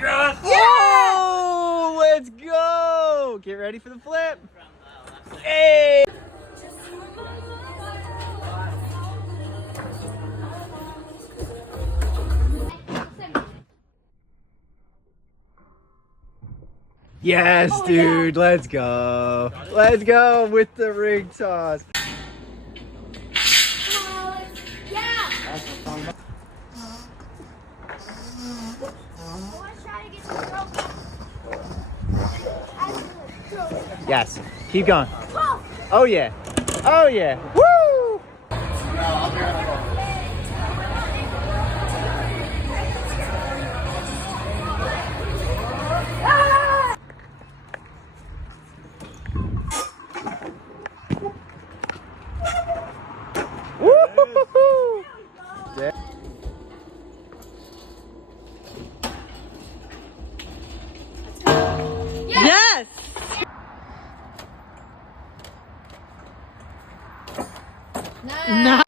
Yes! Oh, let's go! Get ready for the flip. Hey! Yes, dude, let's go. Let's go with the ring toss. Yes, keep going. Oh yeah. Oh yeah. Woo! Woo! Yes! Nice.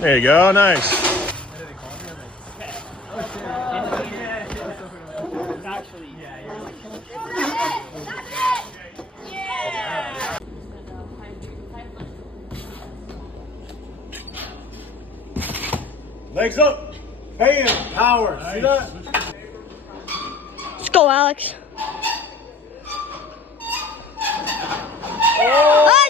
There you go, nice. Legs up, bam, power. See that? Let's go, Alex. Oh!